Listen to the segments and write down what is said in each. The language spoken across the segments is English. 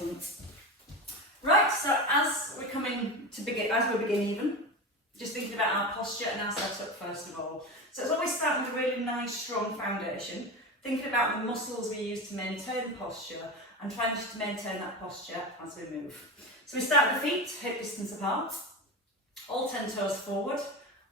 Excellent. Right, so as we're begin even, just thinking about our posture and our setup first of all. So it's always starting with a really nice strong foundation, thinking about the muscles we use to maintain posture and trying just to maintain that posture as we move. So we start with the feet, hip distance apart, all 10 toes forward,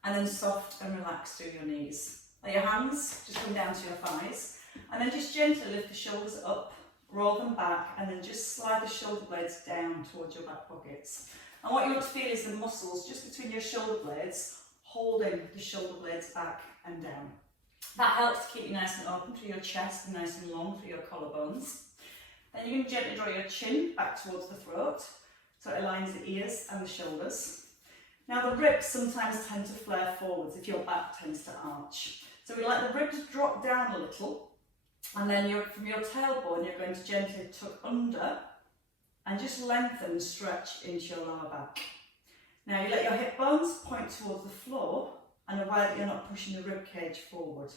and then soft and relaxed through your knees. Let your hands just come down to your thighs, and then just gently lift the shoulders up, roll them back, and then just slide the shoulder blades down towards your back pockets. And what you want to feel is the muscles just between your shoulder blades, holding the shoulder blades back and down. That helps to keep you nice and open through your chest and nice and long through your collarbones. Then you're going to gently draw your chin back towards the throat, so it aligns the ears and the shoulders. Now the ribs sometimes tend to flare forwards if your back tends to arch. So we let the ribs drop down a little, and then from your tailbone you're going to gently tuck under and just lengthen and stretch into your lower back. Now you let your hip bones point towards the floor and aware that you're not pushing the rib cage forward.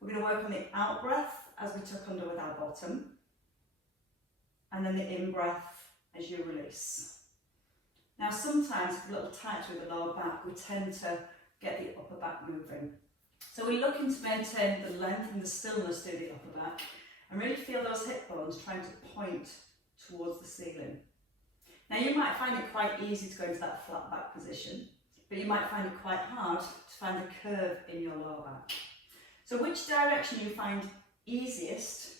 We're going to work on the out breath as we tuck under with our bottom, and then the in breath as you release. Now sometimes if we're a little tight through the lower back, we tend to get the upper back moving. So we're looking to maintain the length and the stillness through the upper back and really feel those hip bones trying to point towards the ceiling. Now you might find it quite easy to go into that flat back position, but you might find it quite hard to find a curve in your lower back. So which direction you find easiest,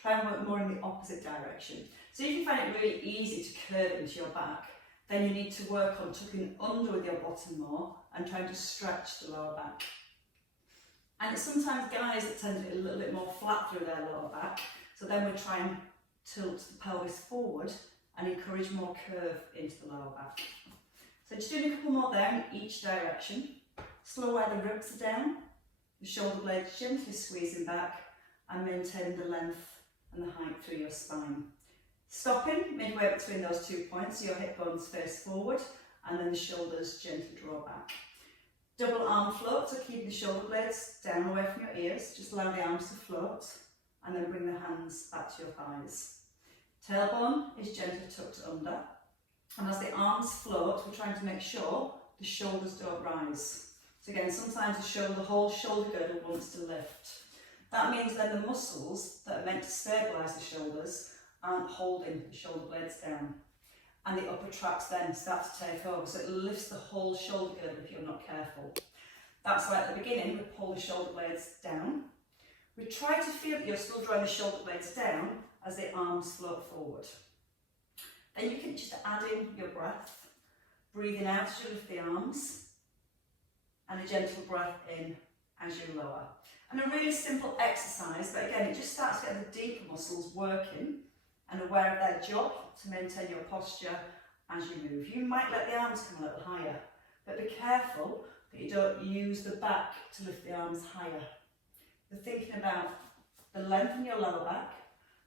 try and work more in the opposite direction. So if you find it really easy to curve into your back, then you need to work on tucking under with your bottom more and trying to stretch the lower back. And it's sometimes guys that tend to be a little bit more flat through their lower back, so then we try and tilt the pelvis forward and encourage more curve into the lower back. So just doing a couple more there in each direction. Slow where the ribs are down, the shoulder blades gently squeezing back and maintaining the length and the height through your spine. Stopping midway between those 2 points, so your hip bones face forward and then the shoulders gently draw back. Double arm float, so keep the shoulder blades down away from your ears, just allow the arms to float and then bring the hands back to your thighs. Tailbone is gently tucked under, and as the arms float, we're trying to make sure the shoulders don't rise. So again, sometimes the whole shoulder girdle wants to lift. That means then the muscles that are meant to stabilise the shoulders aren't holding the shoulder blades down. And the upper tracts then start to take over, so it lifts the whole shoulder girdle if you're not careful. That's why at the beginning we pull the shoulder blades down. We try to feel that you're still drawing the shoulder blades down as the arms float forward. Then you can just add in your breath, breathing out as you lift the arms, and a gentle breath in as you lower. And a really simple exercise, but again, it just starts getting the deeper muscles working and aware of their job to maintain your posture as you move. You might let the arms come a little higher, but be careful that you don't use the back to lift the arms higher. You're thinking about the length in your lower back,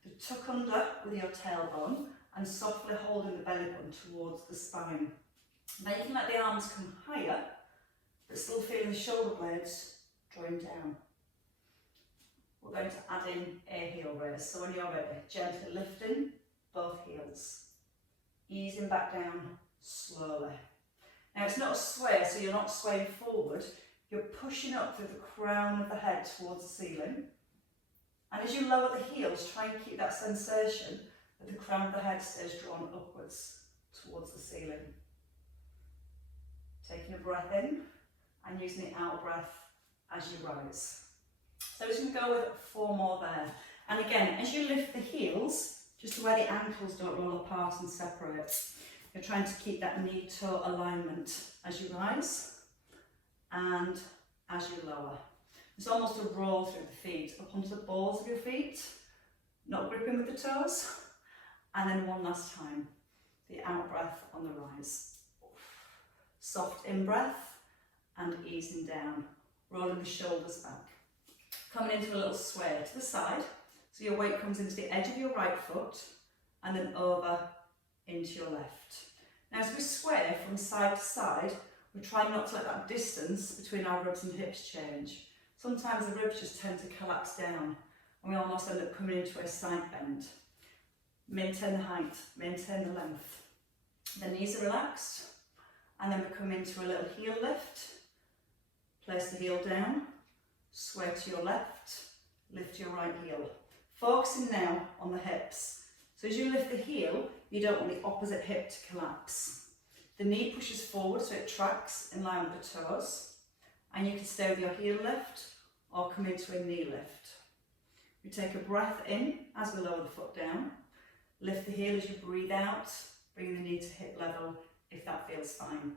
the tuck under with your tailbone, and softly holding the belly button towards the spine. Then you can let the arms come higher, but still feeling the shoulder blades drawing down. We're going to add in a heel raise. So when you're ready, gently lifting both heels, easing back down slowly. Now it's not a sway, so you're not swaying forward, you're pushing up through the crown of the head towards the ceiling. And as you lower the heels, try and keep that sensation that the crown of the head stays drawn upwards towards the ceiling. Taking a breath in and using the out breath as you rise. So we're just going to go with 4 more there. And again, as you lift the heels, just where the ankles don't roll apart and separate, you're trying to keep that knee-toe alignment as you rise and as you lower. It's almost a roll through the feet, up onto the balls of your feet, not gripping with the toes. And then one last time, the out breath on the rise. Soft in breath and easing down, rolling the shoulders back. Coming into a little sway to the side, so your weight comes into the edge of your right foot and then over into your left. Now as we sway from side to side, we try not to let that distance between our ribs and hips change. Sometimes the ribs just tend to collapse down and we almost end up coming into a side bend. Maintain the height, maintain the length. The knees are relaxed, and then we come into a little heel lift. Place the heel down, sway to your left, lift your right heel. Focusing now on the hips. So as you lift the heel, you don't want the opposite hip to collapse. The knee pushes forward so it tracks in line with the toes, and you can stay with your heel lift or come into a knee lift. We take a breath in as we lower the foot down. Lift the heel as you breathe out, bring the knee to hip level if that feels fine.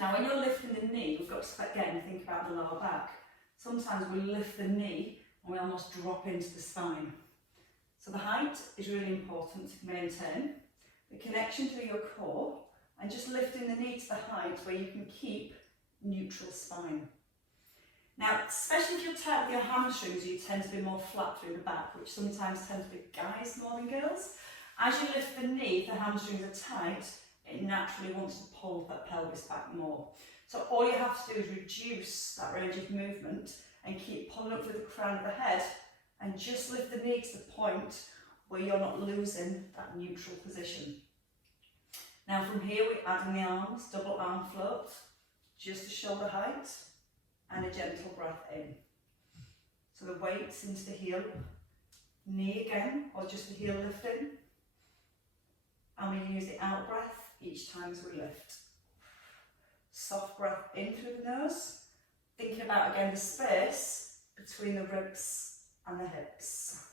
Now when you're lifting the knee, we've got to again think about the lower back. Sometimes we lift the knee and we almost drop into the spine. So the height is really important to maintain. The connection to your core and just lifting the knee to the height where you can keep neutral spine. Now, especially if you're tight with your hamstrings, you tend to be more flat through the back, which sometimes tends to be guys more than girls. As you lift the knee, if the hamstrings are tight, it naturally wants to pull that pelvis back more. So all you have to do is reduce that range of movement and keep pulling up through the crown of the head and just lift the knee to the point where you're not losing that neutral position. Now from here we add in the arms, double arm float, just to shoulder height, and a gentle breath in. So the weight's into the heel, knee again, or just the heel lifting. And we can use the out breath each time as we lift. Soft breath in through the nose, thinking about again the space between the ribs and the hips.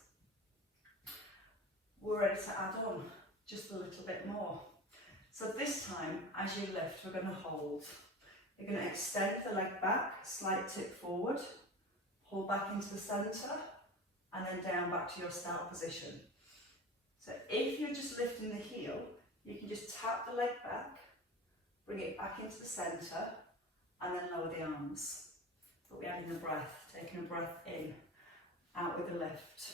We're ready to add on just a little bit more. So this time, as you lift, we're going to hold. You're going to extend the leg back, slight tip forward, pull back into the centre, and then down back to your start position. So if you're just lifting the heel, you can just tap the leg back, bring it back into the centre, and then lower the arms. But we add in the breath, taking a breath in, out with the lift.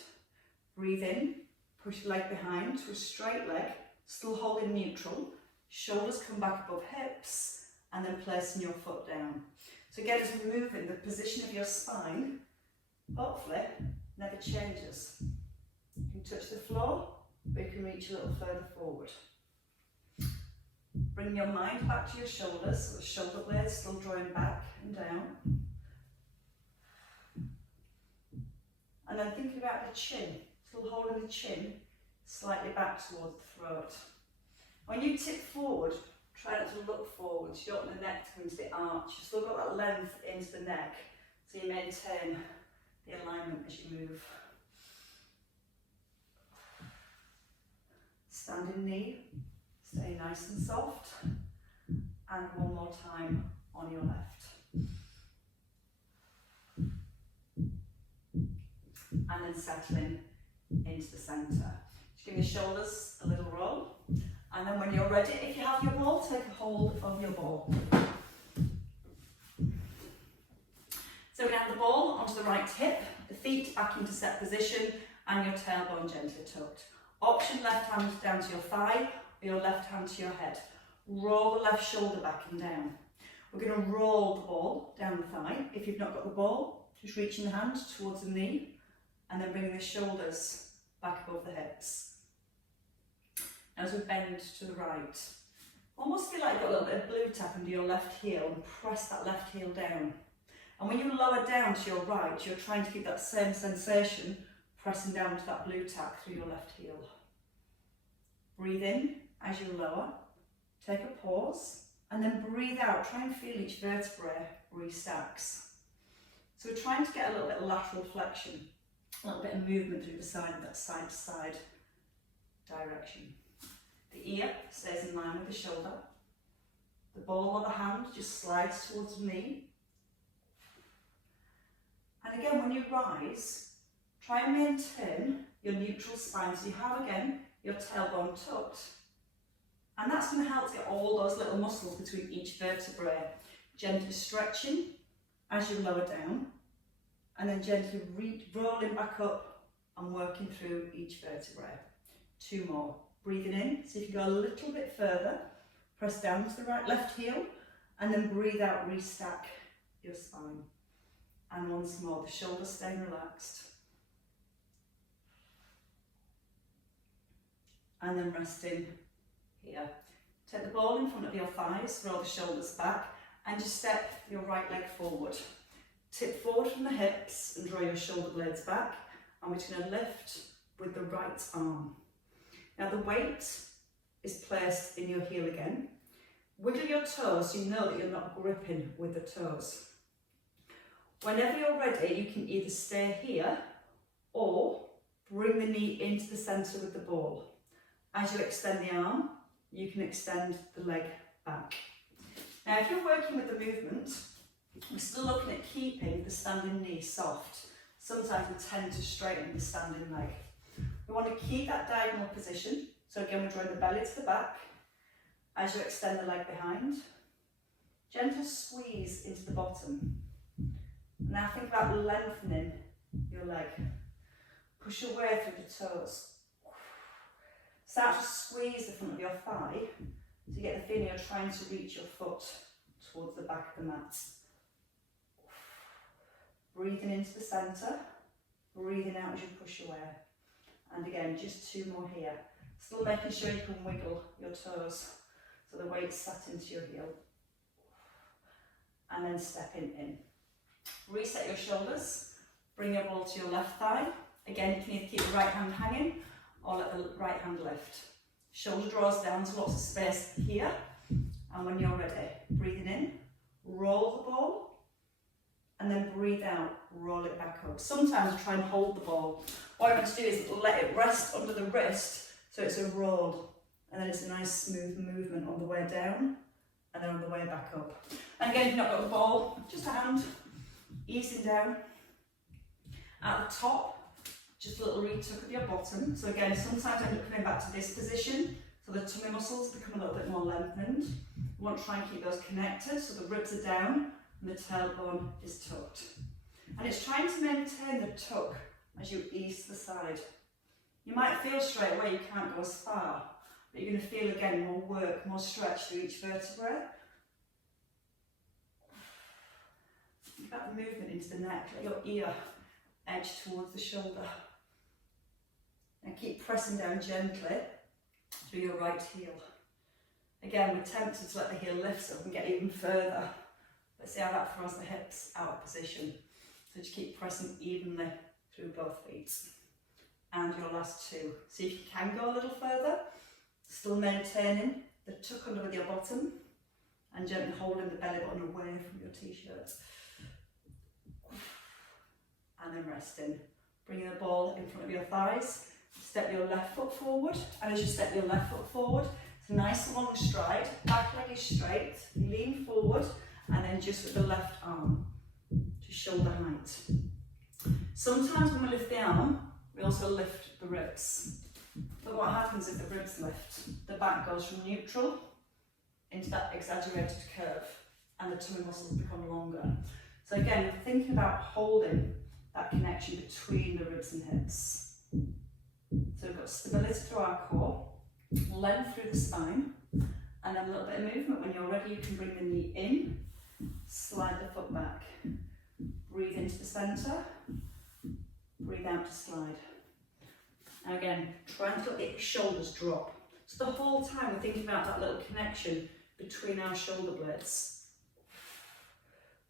Breathe in, push the leg behind to a straight leg, still holding neutral. Shoulders come back above hips, and then placing your foot down. So again, as we move in, the position of your spine, hopefully, never changes. You can touch the floor, but you can reach a little further forward. Bring your mind back to your shoulders, so the shoulder blades still drawing back and down. And then thinking about the chin, still holding the chin slightly back towards the throat. When you tip forward, try not to look forwards. You don't want the neck to come into the arch. You've still got that length into the neck, so you maintain the alignment as you move. Standing knee, stay nice and soft. And one more time on your left. And then settling into the centre. Just give your shoulders a little roll. And then when you're ready, if you have your ball, take a hold of your ball. So we have the ball onto the right hip, the feet back into set position, and your tailbone gently tucked. Option left hand down to your thigh, or your left hand to your head. Roll the left shoulder back and down. We're going to roll the ball down the thigh. If you've not got the ball, just reaching the hand towards the knee, and then bringing the shoulders back above the hips. As we bend to the right, almost feel like you've got a little bit of blue tap under your left heel and press that left heel down. And when you lower down to your right, you're trying to keep that same sensation, pressing down to that blue tap through your left heel. Breathe in as you lower, take a pause, and then breathe out. Try and feel each vertebrae restacks. So we're trying to get a little bit of lateral flexion, a little bit of movement through the side, that side to side direction. The ear stays in line with the shoulder. The ball of the hand just slides towards the knee. And again, when you rise, try and maintain your neutral spine. So you have again your tailbone tucked. And that's going to help to get all those little muscles between each vertebrae. Gently stretching as you lower down. And then gently rolling back up and working through each vertebrae. 2 more. Breathing in, so if you go a little bit further, press down to the right left heel, and then breathe out, restack your spine. And once more, the shoulders staying relaxed. and then resting here. Take the ball in front of your thighs, roll the shoulders back, and just step your right leg forward. Tip forward from the hips and draw your shoulder blades back, and we're just going to lift with the right arm. Now the weight is placed in your heel again. Wiggle your toes so you know that you're not gripping with the toes. Whenever you're ready, you can either stay here or bring the knee into the centre with the ball. As you extend the arm, you can extend the leg back. Now if you're working with the movement, we're still looking at keeping the standing knee soft. Sometimes we tend to straighten the standing leg. We want to keep that diagonal position. So again, we're drawing the belly to the back. As you extend the leg behind, gentle squeeze into the bottom. Now think about lengthening your leg. Push your way through the toes. Start to squeeze the front of your thigh so you get the feeling you're trying to reach your foot towards the back of the mat. Breathing into the centre, breathing out as you push away. And again, just 2 more here. Still making sure you can wiggle your toes so the weight's sat into your heel. And then stepping in. Reset your shoulders, bring your ball to your left thigh. Again, you can either keep the right hand hanging or let the right hand lift. Shoulder draws down to lots of space here. And when you're ready, breathing in, roll the ball, and then breathe out, roll it back up. Sometimes try and hold the ball. What I want to do is let it rest under the wrist so it's a roll, and then it's a nice smooth movement on the way down and then on the way back up. And again, if you've not got the ball, just a hand, easing down. At the top, just a little retuck of your bottom. So again, sometimes I end up coming back to this position, so the tummy muscles become a little bit more lengthened. We want to try and keep those connected so the ribs are down and the tailbone is tucked. And it's trying to maintain the tuck as you ease to the side. You might feel straight away you can't go as far, but you're going to feel again more work, more stretch through each vertebrae. Think about the movement into the neck, let your ear edge towards the shoulder. And keep pressing down gently through your right heel. Again, we're tempted to let the heel lift up and get even further. Let's see how that throws the hips out of position. So just keep pressing evenly through both feet. And your last 2. See if you can go a little further, still maintaining the tuck under with your bottom and gently holding the belly button away from your t-shirt. And then resting. Bringing the ball in front of your thighs, step your left foot forward, and as you step your left foot forward, it's a nice long stride, back leg is straight, lean forward, and then just with the left arm to shoulder height. Sometimes when we lift the arm, we also lift the ribs. But what happens if the ribs lift? The back goes from neutral into that exaggerated curve and the tummy muscles become longer. So again, we're thinking about holding that connection between the ribs and hips. So we've got stability through our core, length through the spine, and then a little bit of movement. When you're ready, you can bring the knee in, slide the foot back, breathe into the centre, breathe out to slide. Now again, try and let the shoulders drop. So the whole time we're thinking about that little connection between our shoulder blades.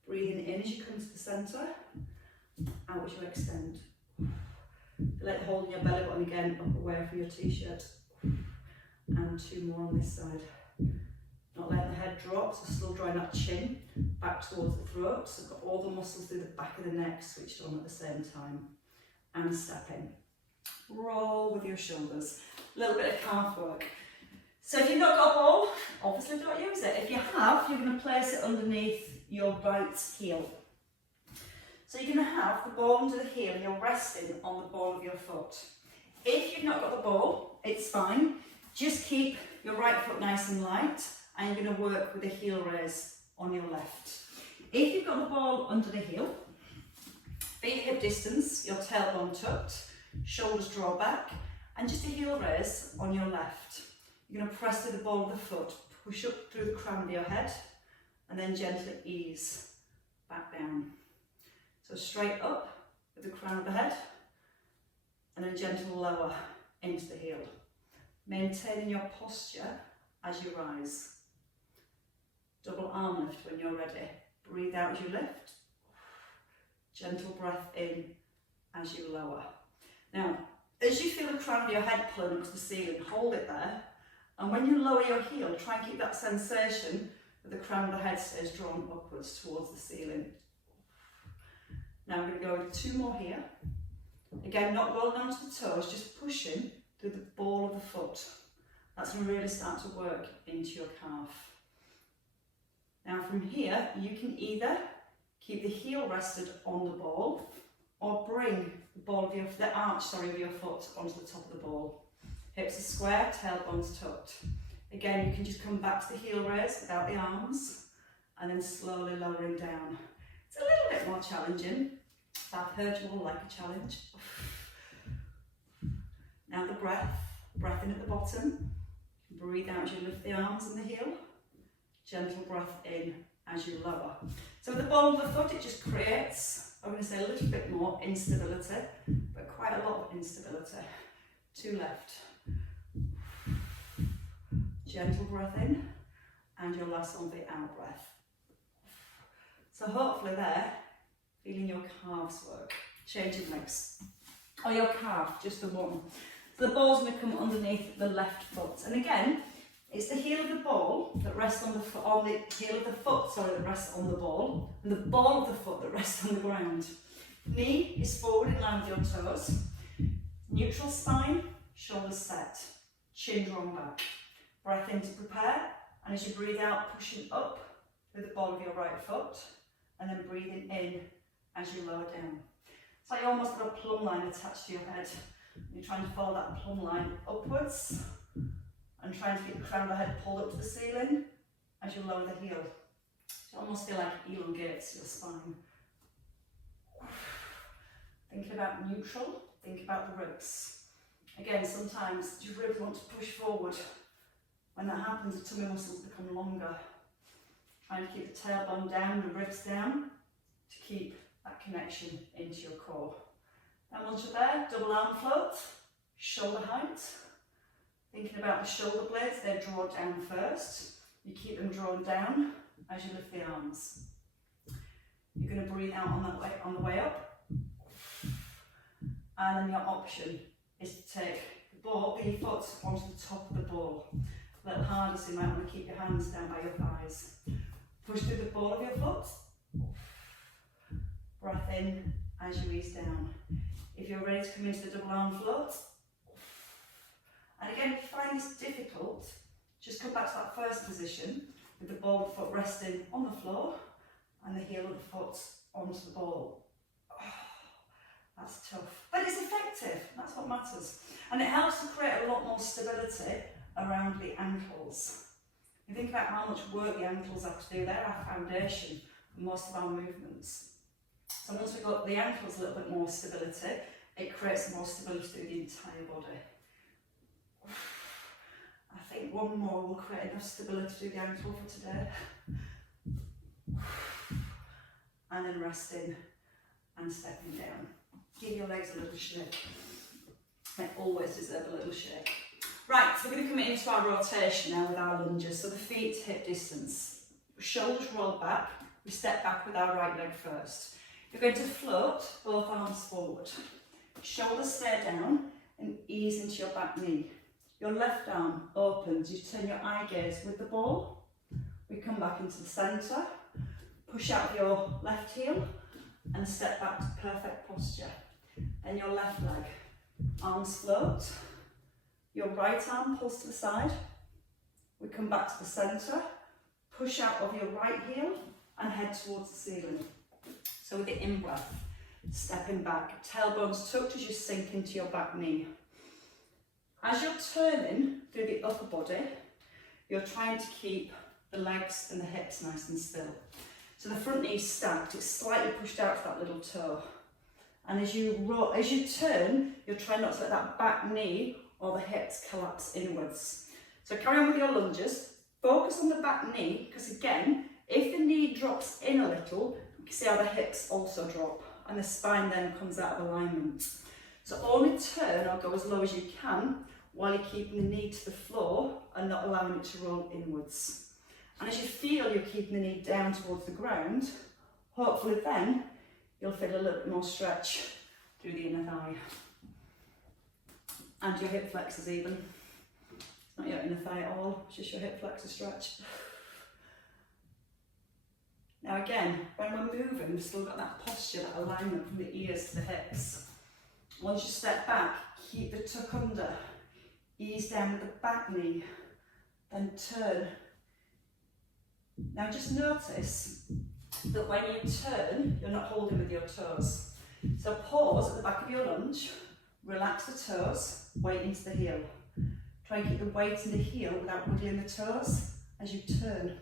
Breathing in as you come to the centre, out as you extend. Let holding your belly button again up away from your t-shirt. And 2 more on this side. Not letting the head drop, so still drawing that chin back towards the throat. So got all the muscles through the back of the neck switched on at the same time. And step in. Roll with your shoulders. A little bit of calf work. So if you've not got a ball, obviously don't use it. If you have, you're going to place it underneath your right heel. So you're going to have the ball under the heel and you're resting on the ball of your foot. If you've not got the ball, it's fine. Just keep your right foot nice and light and you're going to work with a heel raise on your left. If you've got the ball under the heel, be at hip distance, your tailbone tucked, shoulders draw back, and just a heel raise on your left. You're going to press to the ball of the foot, push up through the crown of your head, and then gently ease back down. So straight up with the crown of the head, and then gentle lower into the heel. maintaining your posture as you rise. Double arm lift when you're ready. Breathe out as you lift. Gentle breath in as you lower. Now, as you feel the crown of your head pulling up to the ceiling, hold it there. And when you lower your heel, try and keep that sensation that the crown of the head stays drawn upwards towards the ceiling. Now I'm going to go with 2 more here. Again, not rolling down to the toes, just pushing through the ball of the foot. That's going to really start to work into your calf. Now from here, you can either keep the heel rested on the ball or bring the arch of your foot onto the top of the ball. Hips are square, tailbones tucked. Again, you can just come back to the heel raise without the arms and then slowly lowering down. It's a little bit more challenging, but I've heard you all like a challenge. Now the breath in at the bottom. Breathe out as you lift the arms and the heel. Gentle breath in as you lower. So with the ball of the foot, it just creates, I'm going to say a little bit more instability, but quite a lot of instability. 2 left. Gentle breath in, and your last one will be out breath. So hopefully there, feeling your calves work. Changing legs. Or your calf, just the one. So the ball's going to come underneath the left foot. And again, it's the heel of the ball that rests on the foot, heel of the foot, that rests on the ball, and the ball of the foot that rests on the ground. Knee is forward in line with your toes. Neutral spine, shoulders set, chin drawn back. Breath in to prepare, and as you breathe out, pushing up with the ball of your right foot, and then breathing in as you lower down. It's like you almost got a plumb line attached to your head. You're trying to follow that plumb line upwards, and trying to keep the crown of the head pulled up to the ceiling as you lower the heel. You almost feel like it elongates your spine. Thinking about neutral, think about the ribs. Again, sometimes your ribs want to push forward. When that happens, the tummy muscles become longer. Trying to keep the tailbone down, the ribs down, to keep that connection into your core. And once you're there, double arm float, shoulder height. Thinking about the shoulder blades, they're drawn down first. You keep them drawn down as you lift the arms. You're going to breathe out on the way up. And then your option is to take the ball, your foot onto the top of the ball. A little harder, so you might want to keep your hands down by your thighs. Push through the ball of your foot. Breath in as you ease down. If you're ready to come into the double arm float. And again, if you find this difficult, just come back to that first position with the ball of the foot resting on the floor and the heel of the foot onto the ball. That's tough, but it's effective. That's what matters. And it helps to create a lot more stability around the ankles. You think about how much work the ankles have to do. They're our foundation for most of our movements. So once we've got the ankles a little bit more stability, it creates more stability through the entire body. I think one more will create enough stability through the ankle for today. And then resting and stepping down. Give your legs a little shake. They always deserve a little shake. Right, so we're going to come into our rotation now with our lunges. So the feet hip distance. Shoulders roll back. We step back with our right leg first. You're going to float both arms forward. Shoulders stay down and ease into your back knee. Your left arm opens. You turn your eye gaze with the ball. We come back into the centre. Push out your left heel and step back to perfect posture. Then your left leg. Arms float. Your right arm pulls to the side. We come back to the centre. Push out of your right heel and head towards the ceiling. So with the in-breath, stepping back, tailbones tucked as you sink into your back knee. As you're turning through the upper body, you're trying to keep the legs and the hips nice and still. So the front knee's stacked, it's slightly pushed out to that little toe. And as you turn, you're trying not to let that back knee or the hips collapse inwards. So carry on with your lunges. Focus on the back knee, because again, if the knee drops in a little, you can see how the hips also drop, and the spine then comes out of alignment. So only turn or go as low as you can while you're keeping the knee to the floor and not allowing it to roll inwards. And as you feel you're keeping the knee down towards the ground, hopefully then you'll feel a little bit more stretch through the inner thigh. And your hip flexors even. It's not your inner thigh at all, it's just your hip flexor stretch. Now again, when we're moving, we've still got that posture, that alignment from the ears to the hips. Once you step back, keep the tuck under, ease down with the back knee, then turn. Now just notice that when you turn, you're not holding with your toes. So pause at the back of your lunge, relax the toes, weight into the heel. Try and keep the weight in the heel without wiggling the toes as you turn.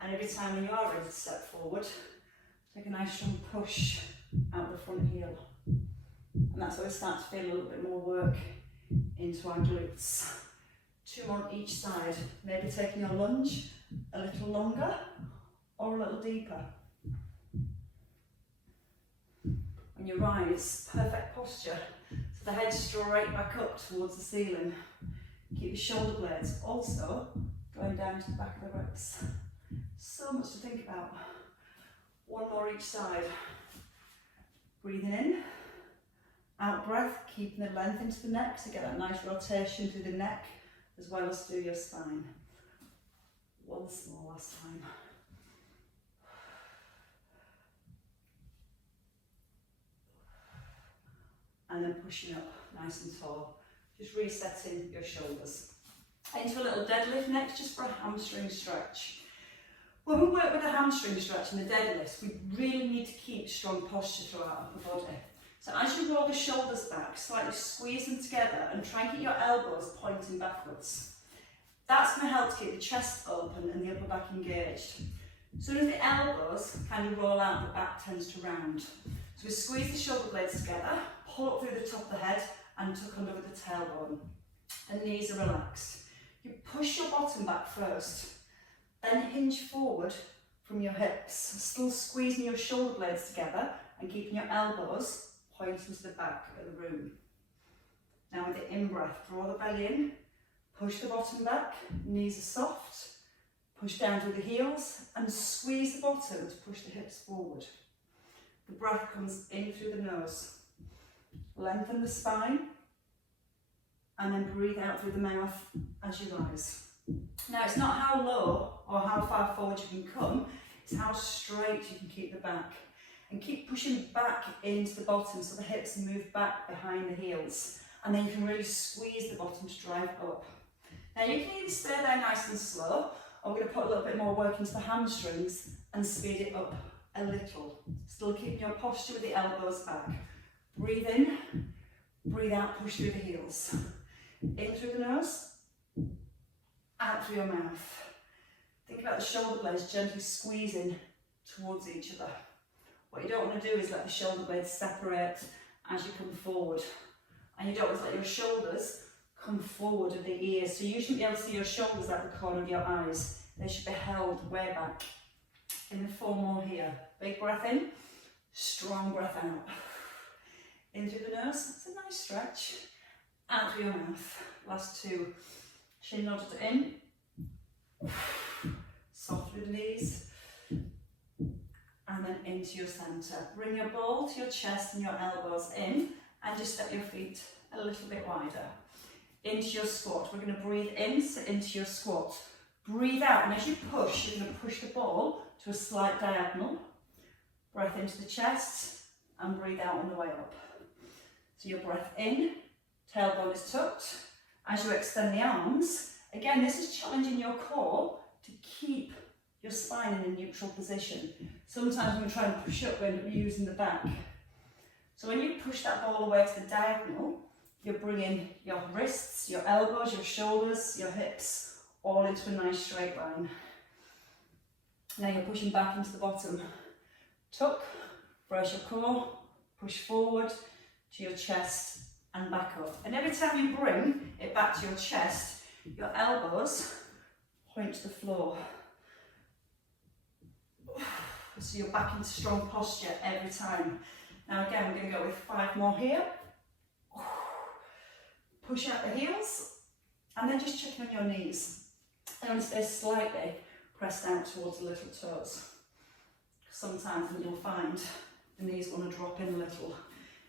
And every time when you are ready to step forward, take a nice strong push out the front heel. And that's where we start to feel a little bit more work into our glutes. 2 more on each side. Maybe taking your lunge a little longer or a little deeper. When you rise, perfect posture. So the head straight back up towards the ceiling. Keep your shoulder blades also going down to the back of the ribs. So much to think about. 1 more each side. Breathing in, out breath, keeping the length into the neck to get that nice rotation through the neck as well as through your spine. Once more last time. And then pushing up nice and tall. Just resetting your shoulders. Into a little deadlift next, just for a hamstring stretch. When we work with a hamstring stretch and the deadlifts, we really need to keep strong posture throughout the body. So as you roll the shoulders back, slightly squeeze them together and try and keep your elbows pointing backwards. That's going to help to keep the chest open and the upper back engaged. As soon as the elbows kind of roll out, the back tends to round. So we squeeze the shoulder blades together, pull up through the top of the head and tuck under with the tailbone. And knees are relaxed. You push your bottom back first. Then hinge forward from your hips, still squeezing your shoulder blades together and keeping your elbows pointing to the back of the room. Now with the in-breath, draw the belly in, push the bottom back, knees are soft, push down through the heels and squeeze the bottom to push the hips forward. The breath comes in through the nose. Lengthen the spine and then breathe out through the mouth as you rise. Now it's not how low or how far forward you can come, it's how straight you can keep the back. And keep pushing back into the bottom so the hips move back behind the heels. And then you can really squeeze the bottom to drive up. Now you can either stay there nice and slow, or we're going to put a little bit more work into the hamstrings and speed it up a little. Still keeping your posture with the elbows back. Breathe in, breathe out, push through the heels. In through the nose, out through your mouth. Think about the shoulder blades gently squeezing towards each other. What you don't want to do is let the shoulder blades separate as you come forward. And you don't want to let your shoulders come forward of the ears. So you shouldn't be able to see your shoulders out the corner of your eyes. They should be held way back. Give me 4 more here. Big breath in, strong breath out. In through the nose, it's a nice stretch. Out through your mouth. Last 2. Chin nodded in. Soft through the knees. And then into your centre. Bring your ball to your chest and your elbows in. And just step your feet a little bit wider. Into your squat. We're going to breathe in, so into your squat. Breathe out, and as you push, you're going to push the ball to a slight diagonal. Breath into the chest, and breathe out on the way up. So your breath in, tailbone is tucked. As you extend the arms, again, this is challenging your core to keep your spine in a neutral position. Sometimes when we try and push up, we end up using the back. So when you push that ball away to the diagonal, you're bringing your wrists, your elbows, your shoulders, your hips, all into a nice straight line. Now you're pushing back into the bottom. Tuck, brace your core, push forward to your chest and back up. And every time you bring it back to your chest, your elbows point to the floor. So you're back into strong posture every time. Now again, we're going to go with 5 more here. push out the heels, and then just checking on your knees. They want to stay slightly pressed out towards the little toes. Sometimes you'll find the knees want to drop in a little.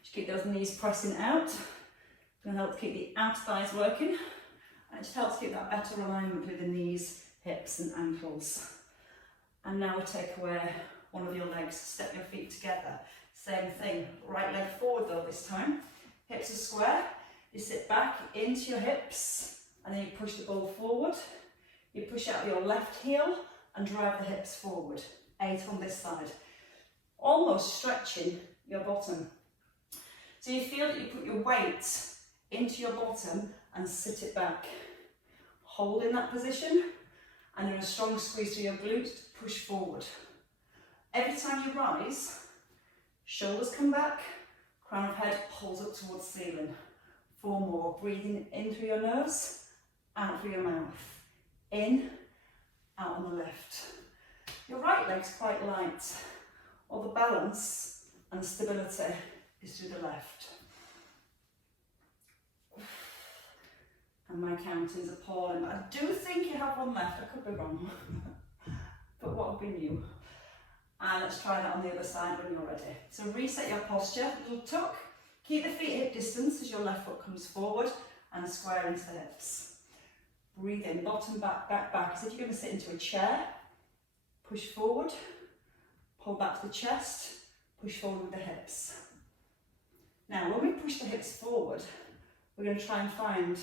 Just keep those knees pressing out. It's going to help keep the outer thighs working, and it just helps keep that better alignment with the knees, hips and ankles. And now we take away one of your legs, step your feet together. Same thing, right leg forward though this time. Hips are square, you sit back into your hips, and then you push the ball forward. You push out your left heel and drive the hips forward. 8 on this side. Almost stretching your bottom. So you feel that you put your weight into your bottom and sit it back. Hold in that position, and then a strong squeeze through your glutes to push forward. Every time you rise, shoulders come back, crown of head pulls up towards the ceiling. 4 more, breathing in through your nose, out through your mouth. In, out on the left. Your right leg's quite light. All the balance and stability is through the left. And my counting's appalling, but I do think you have one left. I could be wrong. But what would be new? And let's try that on the other side when you're ready. So reset your posture, little tuck. Keep the feet hip distance as your left foot comes forward and square into the hips. Breathe in, bottom back, back, back. As if you're going to sit into a chair. Push forward, pull back to the chest, push forward with the hips. Now when we push the hips forward, we're going to try and find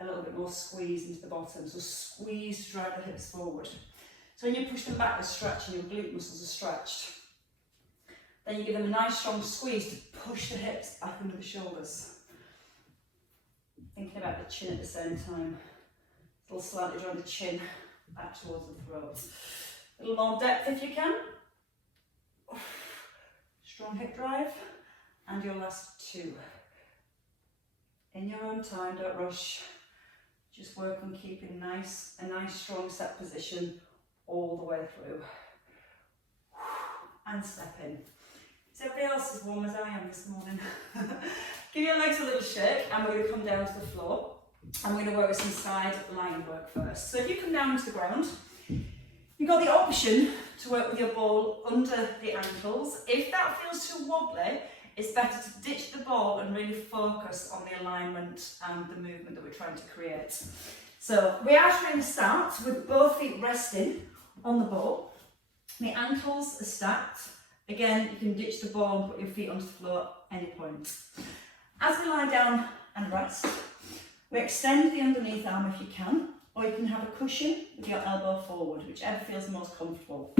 a little bit more squeeze into the bottom. So squeeze to drive the hips forward. So when you push them back, they're stretching, your glute muscles are stretched. Then you give them a nice strong squeeze to push the hips back under the shoulders. Thinking about the chin at the same time. A little slightly drive the chin back towards the throat. A little more depth if you can. Strong hip drive. And your last 2. In your own time, don't rush. Just work on keeping a nice strong set position all the way through. And step in. Is everybody else as warm as I am this morning? Give your legs a little shake, and we're going to come down to the floor. And we're going to work with some side line work first. So if you come down to the ground, you've got the option to work with your ball under the ankles. If that feels too wobbly, it's better to ditch the ball and really focus on the alignment and the movement that we're trying to create. So we are trying to start with both feet resting on the ball. The ankles are stacked. Again, you can ditch the ball and put your feet onto the floor at any point. As we lie down and rest, we extend the underneath arm if you can, or you can have a cushion with your elbow forward, whichever feels most comfortable.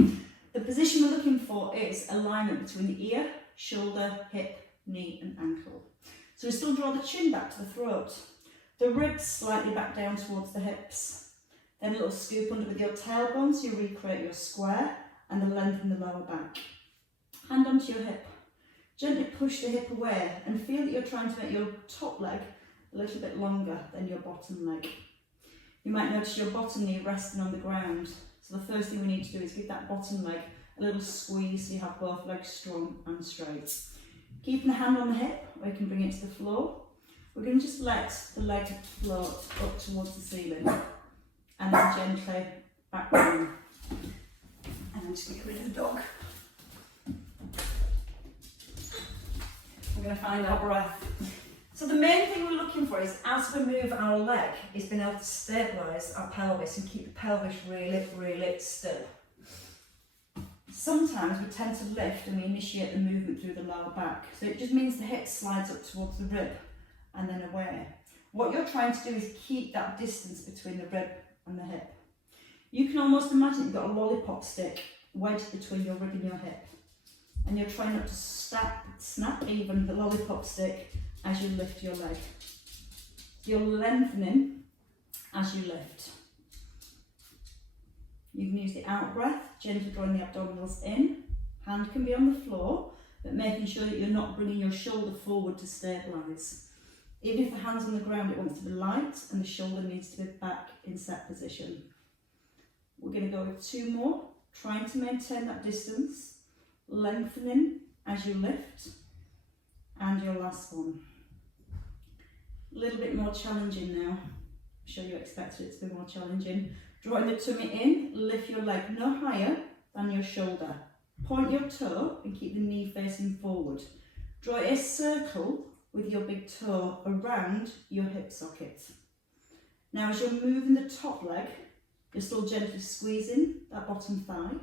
The position we're looking for is alignment between the ear, shoulder, hip, knee and ankle. So we still draw the chin back to the throat, the ribs slightly back down towards the hips, then a little scoop under with your tailbone so you recreate your square and the length in the lower back. Hand onto your hip, gently push the hip away and feel that you're trying to make your top leg a little bit longer than your bottom leg. You might notice your bottom knee resting on the ground. So the first thing we need to do is give that bottom leg a little squeeze so you have both legs strong and straight. Keeping the hand on the hip, or you can bring it to the floor. We're going to just let the leg float up towards the ceiling and then gently back down. And I'm just going to get rid of the dog. We're going to find our breath. So the main thing we're looking for is, as we move our leg, is being able to stabilise our pelvis and keep the pelvis really, really still. Sometimes we tend to lift and we initiate the movement through the lower back. So it just means the hip slides up towards the rib and then away. What you're trying to do is keep that distance between the rib and the hip. You can almost imagine you've got a lollipop stick wedged between your rib and your hip. And you're trying not to snap even the lollipop stick as you lift your leg. You're lengthening as you lift. You can use the out breath, gently drawing the abdominals in. Hand can be on the floor, but making sure that you're not bringing your shoulder forward to stabilise. Even if the hand's on the ground, it wants to be light and the shoulder needs to be back in set position. We're going to go with 2 more, trying to maintain that distance, lengthening as you lift, and your last one. little bit more challenging now. I'm sure you expected it to be more challenging. Drawing the tummy in, lift your leg no higher than your shoulder. Point your toe and keep the knee facing forward. Draw a circle with your big toe around your hip socket. Now as you're moving the top leg, you're still gently squeezing that bottom thigh.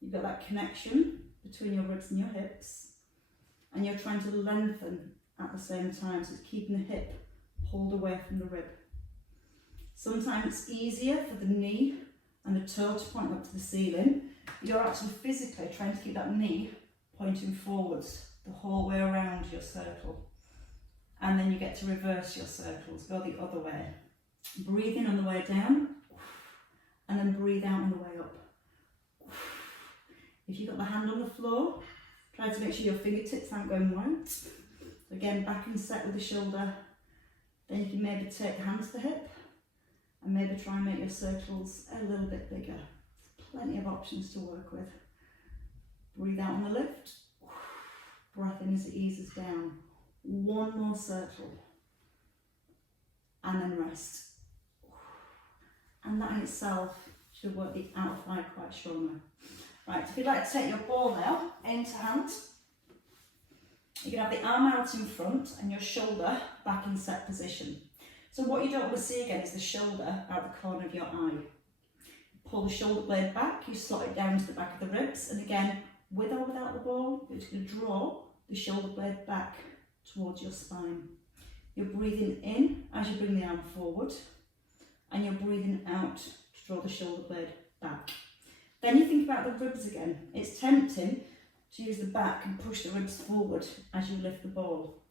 You've got that connection between your ribs and your hips, and you're trying to lengthen at the same time, so it's keeping the hip pulled away from the rib. Sometimes it's easier for the knee and the toe to point up to the ceiling. You're actually physically trying to keep that knee pointing forwards the whole way around your circle. And then you get to reverse your circles, go the other way. Breathe in on the way down, and then breathe out on the way up. If you've got the hand on the floor, try to make sure your fingertips aren't going white. Again, back and set with the shoulder. Then you can maybe take the hand to the hip and maybe try and make your circles a little bit bigger. There's plenty of options to work with. Breathe out on the lift. Breath in as it eases down. One more circle. And then rest. And that in itself should work the outer thigh quite strongly. Right, if you'd like to take your ball now into hand, you can have the arm out in front and your shoulder back in set position. So what you don't want to see again is the shoulder out the corner of your eye. Pull the shoulder blade back, you slot it down to the back of the ribs, and again, with or without the ball, you're just going to draw the shoulder blade back towards your spine. You're breathing in as you bring the arm forward, and you're breathing out to draw the shoulder blade back. Then you think about the ribs again. It's tempting to use the back and push the ribs forward as you lift the ball.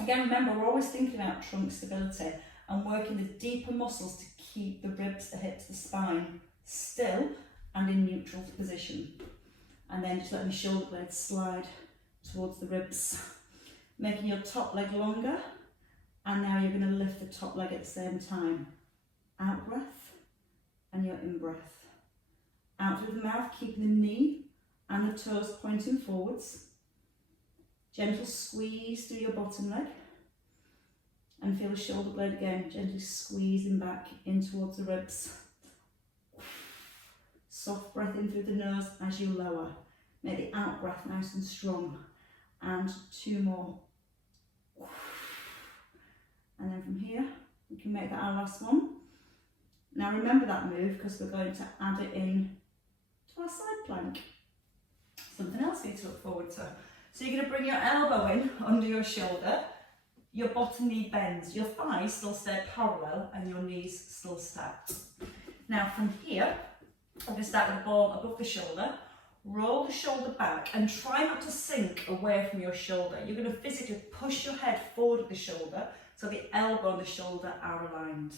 Again, remember, we're always thinking about trunk stability and working the deeper muscles to keep the ribs, the hips, the spine still and in neutral position. And then just letting the shoulder blades slide towards the ribs, making your top leg longer. And now you're going to lift the top leg at the same time. Out breath and your in breath. Out through the mouth, keeping the knee and the toes pointing forwards. Gentle squeeze through your bottom leg. And feel the shoulder blade again, gently squeezing back in towards the ribs. Soft breath in through the nose as you lower. Make the out breath nice and strong. And two more. And then from here, we can make that our last one. Now remember that move because we're going to add it in to our side plank. Something else for you to look forward to. So you're going to bring your elbow in under your shoulder, your bottom knee bends, your thighs still stay parallel and your knees still stacked. Now from here, I'm going to start with the ball above the shoulder, roll the shoulder back and try not to sink away from your shoulder. You're going to physically push your head forward with the shoulder so the elbow and the shoulder are aligned.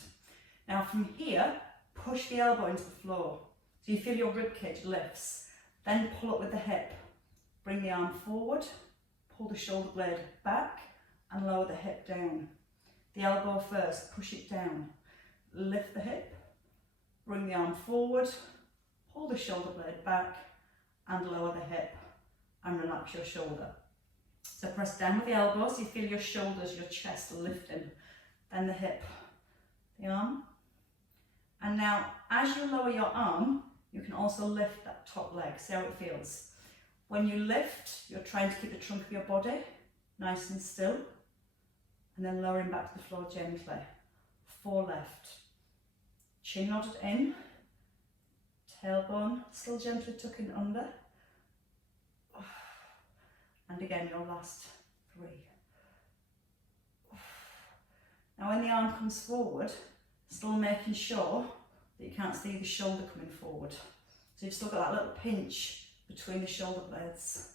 Now from here, push the elbow into the floor. So you feel your ribcage lifts. Then pull up with the hip. Bring the arm forward, pull the shoulder blade back and lower the hip down. The elbow first, push it down. Lift the hip, bring the arm forward, pull the shoulder blade back and lower the hip and relax your shoulder. So press down with the elbows, you feel your shoulders, your chest lifting. Then the hip, the arm. And now as you lower your arm, you can also lift that top leg, see how it feels. When you lift, you're trying to keep the trunk of your body nice and still, and then lowering back to the floor gently. 4 left. Chin nodded in, tailbone still gently tucking under. And again, your last 3. Now when the arm comes forward, still making sure that you can't see the shoulder coming forward. So you've still got that little pinch between the shoulder blades.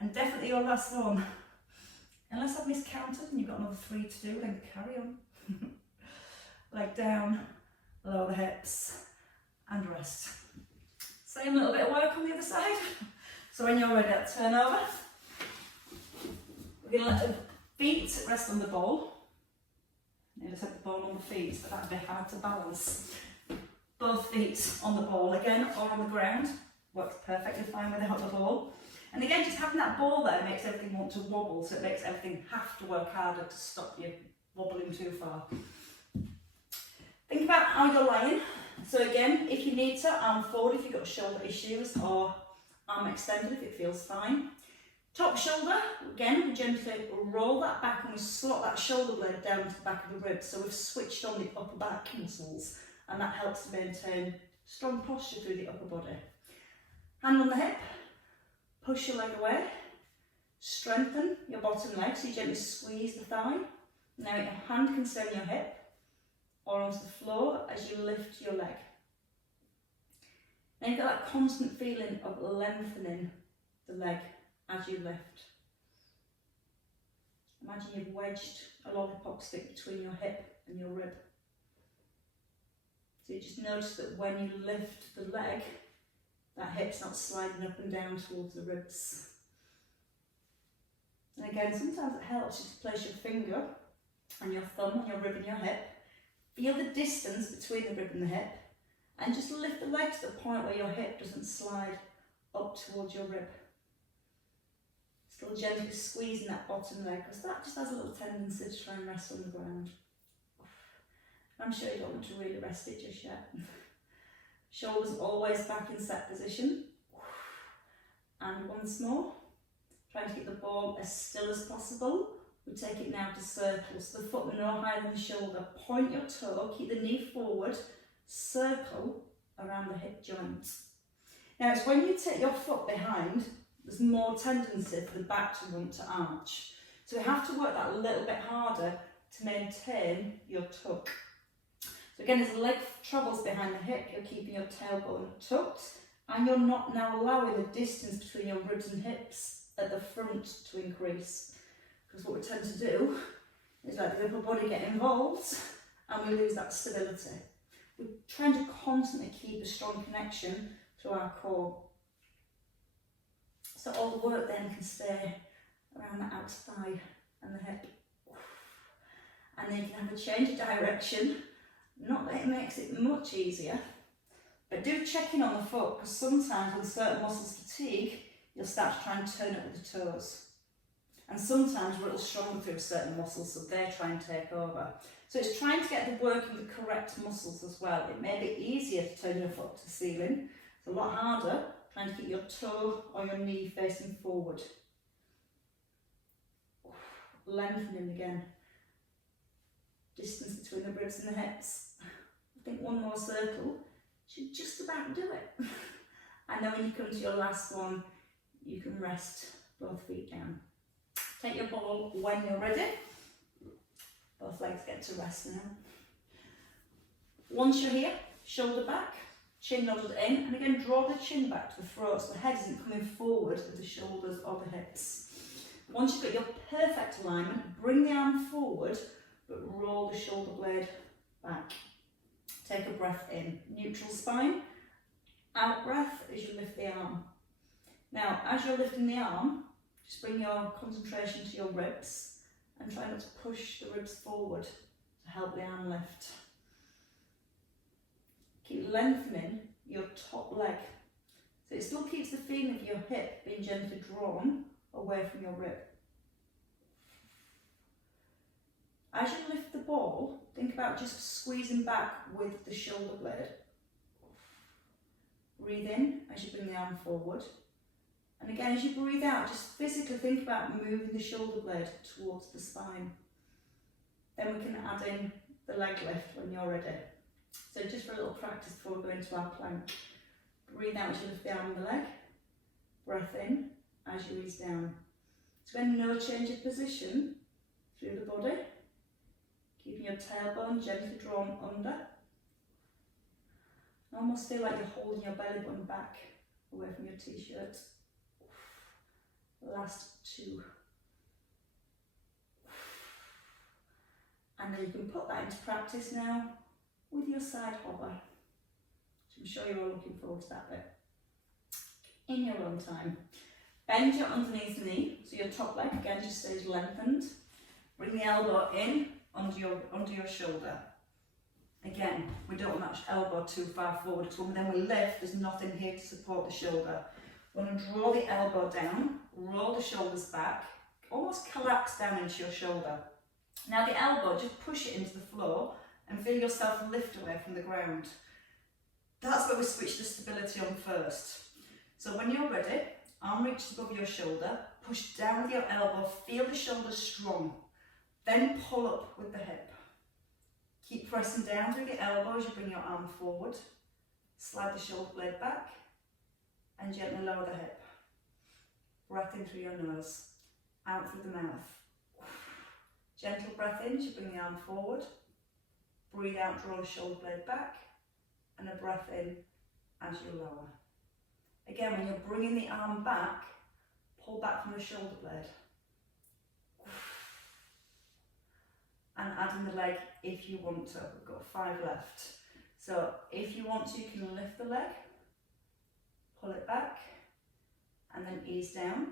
And definitely your last one. Unless I've miscounted and you've got another 3 to do, then carry on. Leg down, lower the hips, and rest. Same little bit of work on the other side. So when you're ready, turn over. We're going to let the feet rest on the ball. You just have the ball on the feet, but that'd be hard to balance. Both feet on the ball again, or on the ground. Works perfectly fine without the ball. And again, just having that ball there makes everything want to wobble, so it makes everything have to work harder to stop you wobbling too far. Think about how you're lying. So again, if you need to, arm forward if you've got shoulder issues, or arm extended if it feels fine. Top shoulder, again, we gently roll that back and we slot that shoulder blade down to the back of the ribs, so we've switched on the upper back muscles, and that helps to maintain strong posture through the upper body. Hand on the hip, push your leg away, strengthen your bottom leg, so you gently squeeze the thigh. Now your hand can stay on your hip or onto the floor as you lift your leg. Now you've got that constant feeling of lengthening the leg as you lift. Imagine you've wedged a lollipop stick between your hip and your rib. So you just notice that when you lift the leg, that hip's not sliding up and down towards the ribs. And again, sometimes it helps you to place your finger and your thumb on your rib and your hip. Feel the distance between the rib and the hip, and just lift the leg to the point where your hip doesn't slide up towards your rib. Still gently squeezing that bottom leg, because that just has a little tendency to try and rest on the ground. I'm sure you don't want to really rest it just yet. Shoulders always back in set position. And once more, trying to keep the ball as still as possible. We take it now to circles, so the foot no higher than the shoulder. Point your toe, keep the knee forward, circle around the hip joint. Now it's when you take your foot behind, there's more tendency for the back to want to arch. So we have to work that a little bit harder to maintain your tuck. So again, as the leg travels behind the hip, you're keeping your tailbone tucked, and you're not now allowing the distance between your ribs and hips at the front to increase. Because what we tend to do is let the upper body get involved and we lose that stability. We're trying to constantly keep a strong connection to our core. So all the work then can stay around the outer thigh and the hip. And then you can have a change of direction. Not that it makes it much easier, but do check in on the foot, because sometimes when certain muscles fatigue, you'll start to try and turn it with the toes. And sometimes we're a little stronger through certain muscles, so they try and take over. So it's trying to get the working the correct muscles as well. It may be easier to turn your foot to the ceiling. It's a lot harder trying to keep your toe or your knee facing forward. Lengthening again. Distance between the ribs and the hips. I think one more circle should just about do it. And then when you come to your last one, you can rest both feet down. Take your ball when you're ready. Both legs get to rest now. Once you're here, shoulder back, chin nodded in, and again draw the chin back to the throat so the head isn't coming forward with the shoulders or the hips. Once you've got your perfect alignment, bring the arm forward, but roll the shoulder blade back. Take a breath in, neutral spine, out breath as you lift the arm. Now, as you're lifting the arm, just bring your concentration to your ribs and try not to push the ribs forward to help the arm lift. Keep lengthening your top leg. So it still keeps the feeling of your hip being gently drawn away from your rib. As you lift the ball, think about just squeezing back with the shoulder blade. Breathe in as you bring the arm forward. And again, as you breathe out, just physically think about moving the shoulder blade towards the spine. Then we can add in the leg lift when you're ready. So just for a little practice before we go into our plank. Breathe out as you lift the arm and the leg. Breath in as you ease down. So again, no change of position through the body. Keeping your tailbone gently drawn under. Almost feel like you're holding your belly button back away from your t-shirt. Last two. And then you can put that into practice now with your side hover. So I'm sure you're all looking forward to that bit. In your own time. Bend your underneath knee, so your top leg again just stays lengthened. Bring the elbow in under your shoulder. Again, we don't want that elbow too far forward, because when we lift, there's nothing here to support the shoulder. We're going to draw the elbow down, roll the shoulders back, almost collapse down into your shoulder. Now the elbow, just push it into the floor and feel yourself lift away from the ground. That's where we switch the stability on first. So when you're ready, arm reaches above your shoulder, push down with your elbow, feel the shoulders strong. Then pull up with the hip. Keep pressing down through the elbow as you bring your arm forward. Slide the shoulder blade back and gently lower the hip. Breath in through your nose, out through the mouth. Gentle breath in as you bring the arm forward. Breathe out, draw the shoulder blade back, and a breath in as you lower. Again, when you're bringing the arm back, pull back from the shoulder blade. And add in the leg if you want to. We've got 5 left. So if you want to, you can lift the leg, pull it back, and then ease down.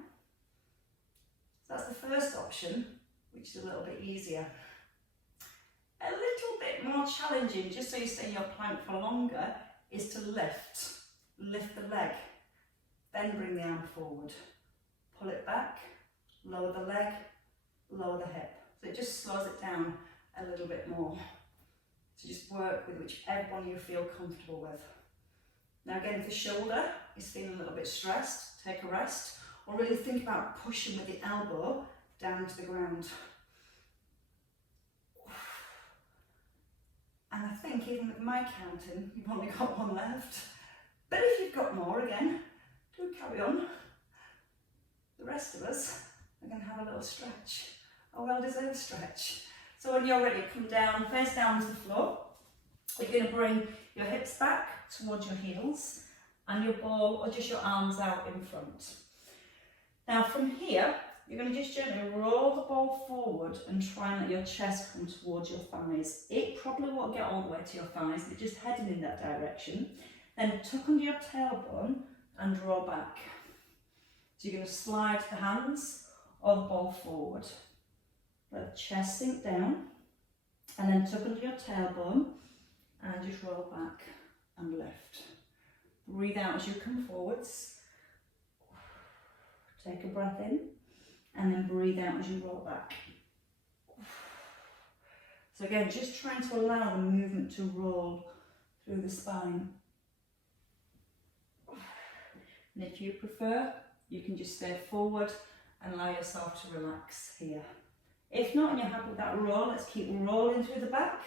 So that's the first option, which is a little bit easier. A little bit more challenging, just so you stay in your plank for longer, is to lift the leg, then bring the arm forward, pull it back, lower the leg, lower the hip. So it just slows it down a little bit more. So just work with whichever one you feel comfortable with. Now again, if the shoulder is feeling a little bit stressed, take a rest, or really think about pushing with the elbow down to the ground. And I think even with my counting, you've only got 1 left. But if you've got more, again, do carry on. The rest of us are going to have a little stretch, a well-deserved stretch. So when you're ready, come down, face down to the floor. You're going to bring your hips back towards your heels and your ball or just your arms out in front. Now from here, you're going to just gently roll the ball forward and try and let your chest come towards your thighs. It probably won't get all the way to your thighs, but just heading in that direction. Then tuck under your tailbone and draw back. So you're going to slide the hands or the ball forward. Let the chest sink down and then tuck under your tailbone and just roll back and lift. Breathe out as you come forwards. Take a breath in and then breathe out as you roll back. So again, just trying to allow the movement to roll through the spine. And if you prefer, you can just stay forward and allow yourself to relax here. If not, and you're happy with that roll, let's keep rolling through the back.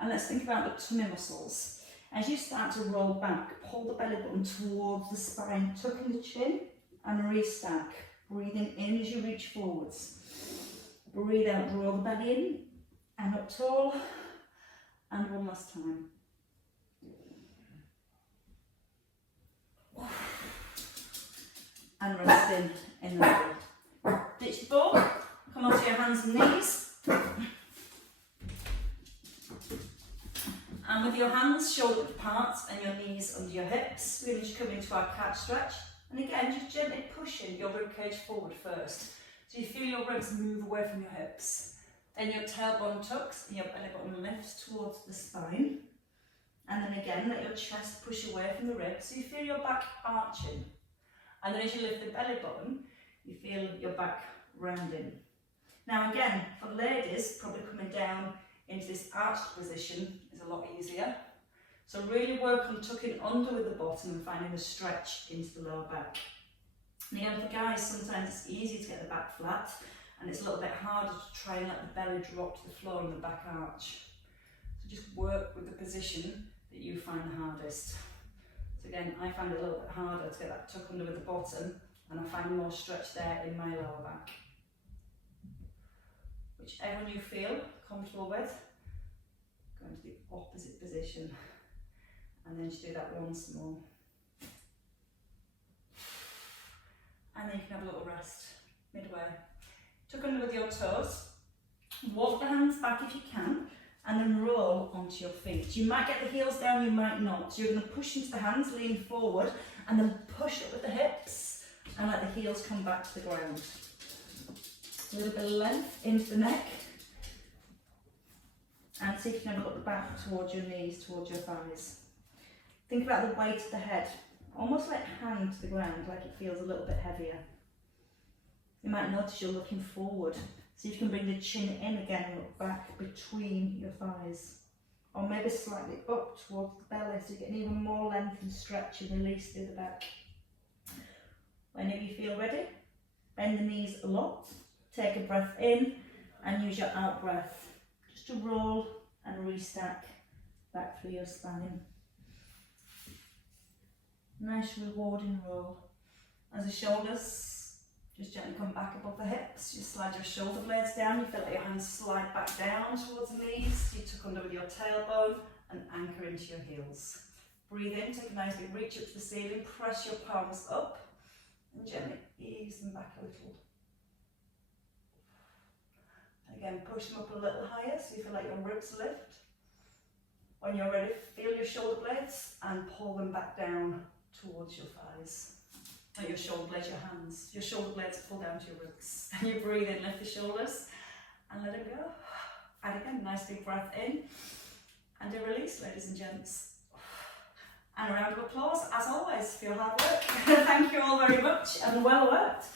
And let's think about the tummy muscles. As you start to roll back, pull the belly button towards the spine, tuck in the chin and restack. Breathing in as you reach forwards. Breathe out, draw the belly in and up tall. And one last time. And rest in the middle. Ditch the ball. Come onto your hands and knees. And with your hands shoulder apart and your knees under your hips, we're going to come into our cat stretch. And again, just gently pushing your ribcage forward first. So you feel your ribs move away from your hips. Then your tailbone tucks and your belly button lifts towards the spine. And then again, let your chest push away from the ribs so you feel your back arching. And then as you lift the belly button, you feel your back rounding. Now again, for ladies, probably coming down into this arched position is a lot easier. So really work on tucking under with the bottom and finding the stretch into the lower back. And again, for guys, sometimes it's easy to get the back flat and it's a little bit harder to try and let the belly drop to the floor and the back arch. So just work with the position that you find the hardest. So again, I find it a little bit harder to get that tuck under with the bottom, and I find more stretch there in my lower back. Whichever one you feel comfortable with, go into the opposite position. And then just do that once more. And then you can have a little rest midway. Tuck under with your toes. Walk the hands back if you can. And then roll onto your feet. You might get the heels down, you might not. So you're going to push into the hands, lean forward, and then push up with the hips. And let the heels come back to the ground. A little bit of length into the neck. And see if you can have a look back towards your knees, towards your thighs. Think about the weight of the head almost like hand to the ground, like it feels a little bit heavier. You might notice you're looking forward. See if you can bring the chin in again and look back between your thighs. Or maybe slightly up towards the belly so you get even more length and stretch and release through the back. Whenever you feel ready, bend the knees a lot. Take a breath in and use your out breath just to roll and restack back through your spine. Nice rewarding roll. As the shoulders just gently come back above the hips, you slide your shoulder blades down, you feel like your hands slide back down towards the knees, you tuck under with your tailbone and anchor into your heels. Breathe in, take a nice big reach up to the ceiling, press your palms up and gently ease them back a little. And again, push them up a little higher so you feel like your ribs lift. When you're ready, feel your shoulder blades and pull them back down towards your thighs. Not your shoulder blades, your hands. Your shoulder blades pull down to your ribs. Then you breathe in, lift the shoulders and let it go. And again, nice big breath in and a release, ladies and gents. And a round of applause, as always, for your hard work. Thank you all very much and well worked.